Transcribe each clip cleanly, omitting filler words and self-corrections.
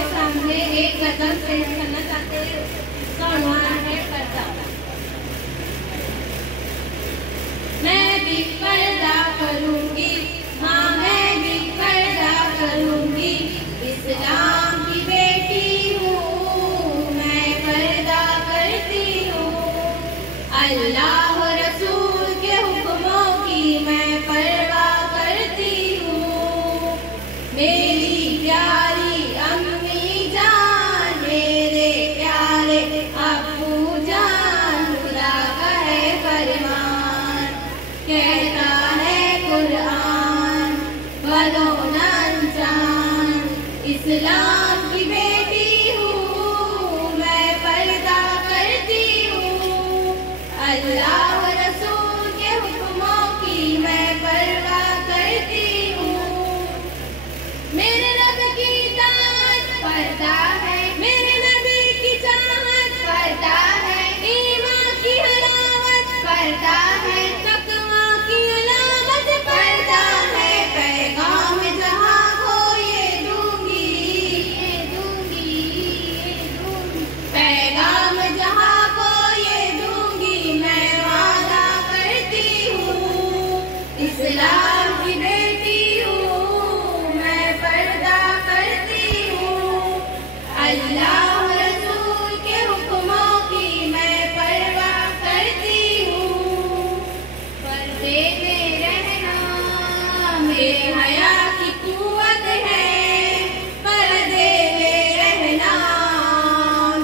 आपके सामने एक गजल पेश करना चाहते हैं। उसका उन्वान है पर्दा। मैं भी पर्दा करूंगी, हाँ मैं भी पर्दा करूंगी, इस्लाम की बेटी हूँ, मैं पर्दा करती हूँ। अल्लाह रसूल के हुक्मों की मैं परवाह करती हूँ। मेरी प्यारी अम्मी जान, मेरे प्यारे अब्बू जान, खुदा का है फरमान, कहता है कुरान, बनो न अनजान, इस्लाम की बेटी हूँ, मैं पर्दा करती हूँ। अल्लाह रसूल के हुक्मों की मैं परवाह करती हूँ। मेरे रब की दात पर्दा है, मेरे नबी की चाहत पर्दा है, ईमान की हलावत पर्दा है, तकवा की अलामत पर्दा है। पैगाम जहाँ को ये दूंगी, पैगाम जहाँ को ये दूंगी, मैं वादा करती हूँ। इस्लाम की बेटी हूँ, मैं पर्दा करती हूँ। अल्लाह रसूल के हुक्मों की मैं परवाह करती हूँ। पर्दे में रहना मेरे हया की कुव्वत है, पर्दे में रहना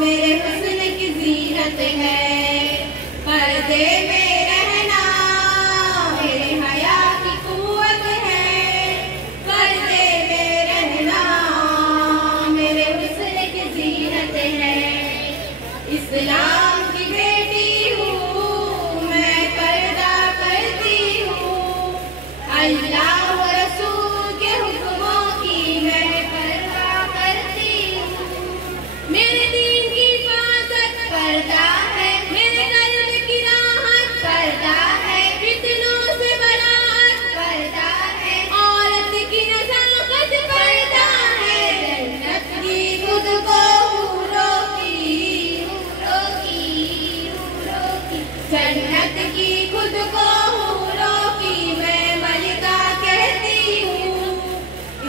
मेरे हुस्न की जीनत है। पर्दे में रहना मेरे हया की कुव्वत है, पर्दे में रहना मेरे हुस्न की जीनत है। इस्लाम की बेटी हूँ, मैं पर्दा करती हूँ। अल्लाह रसूल के हुक्मों की मैं परवाह करती हूँ। मेरे दीन की हिफाजत पर्दा है, मेरे कल्ब की राहत पर्दा है, फितनों से बरात पर्दा है, औरत की नज़ाकत पर्दा है। जन्नत की खुद को हूरों की, जन्नत की खुद को हूरों की मैं मलिका कहती हूँ।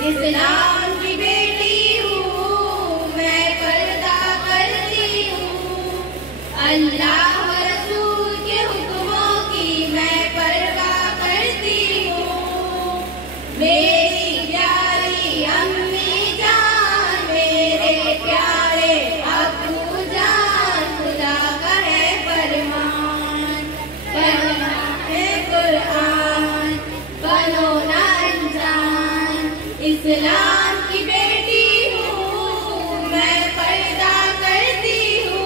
इस्लाम की बेटी हूँ, मैं पर्दा करती हूँ। अल्लाह रसूल के हुक्मों की मैं परवाह करती हूँ। मेरी प्यारी अम्मी जान, मेरे प्यारे अब्बू जान, खुदा का है फरमान, कहना है कुरान, बनो न अनजान, इस्लाम की बेटी हूँ, मैं पर्दा करती हूँ।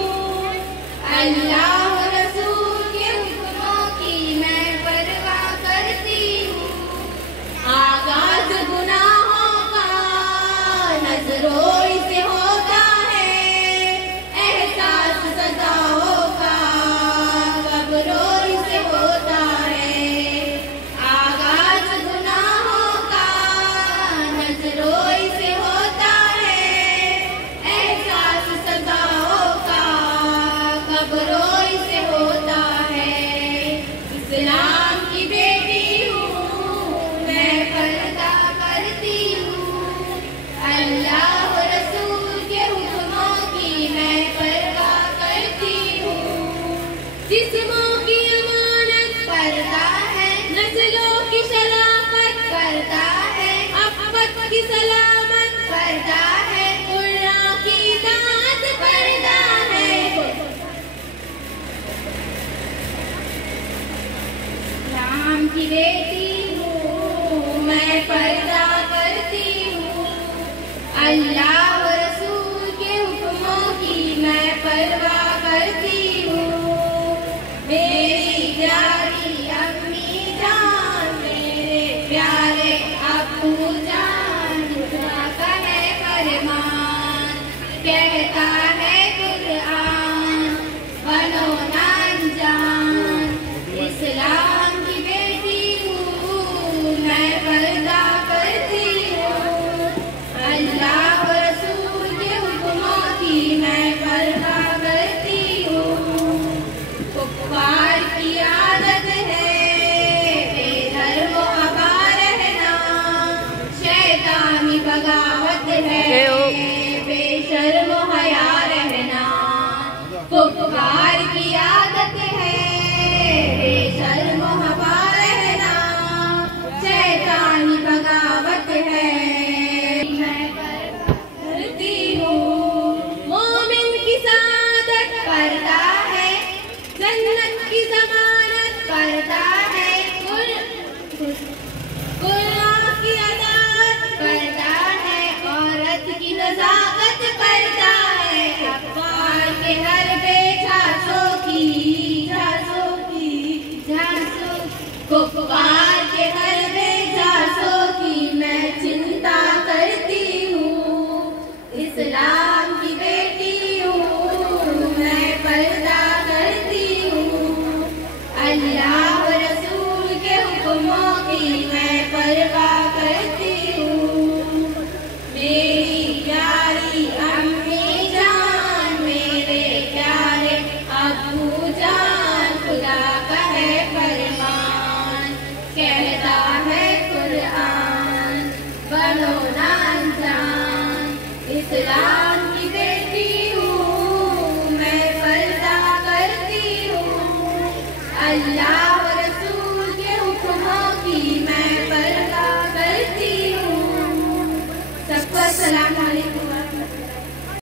अल्लाह रसूल के हुक्मों की मैं परवाह करती हूँ। आगाज गुनाहों का नजरों से होता है, एहसास सजाओं का कब्रों से होता है। आगाज गुनाहों का नजरों से होता है, एहसास सजाओं का कब्रों से होता है। इस्लाम की बेटी हूँ, मैं पर्दा करती हूँ। अल्लाह रसूल के हुक्मों की मैं परवाह करती हूँ। जिस्मों की अमानत पर्दा है, नस्लों की शराफत पर्दा है, अफ़्फ़त की सलामत पर्दा है, कुर्रा की दात पर्दा है। राम की बेटी हूँ, मैं पर्दा करती हूँ। अल्लाह रसूल के हुक्मों की मैं परवाह करती हूँ। मेरी प्यारी अम्मी जान, मेरे प्यारे अब्बू जान, खुदा का है फरमान, कहता है कुरान, बनो न अनजान, इस्लाम की बेटी हूँ, मैं पर्दा करती हूँ। अल्लाह रसूल कुफ्फार के हर बेजासों की मैं चिंता करती हूँ। इस्लाम की बेटी हूँ, मैं पर्दा करती हूँ। अल्लाह व रसूल के हुक्मों की मैं परवाह करती हूँ। मेरी प्यारी अम्मी जान, मेरे प्यारे अब्बू जान, खुदा का है फरमान, कहता है कुरान, बनो ना अनजान। इस्लाम की बेटी हूँ, मैं पर्दा करती हूँ। अल्लाह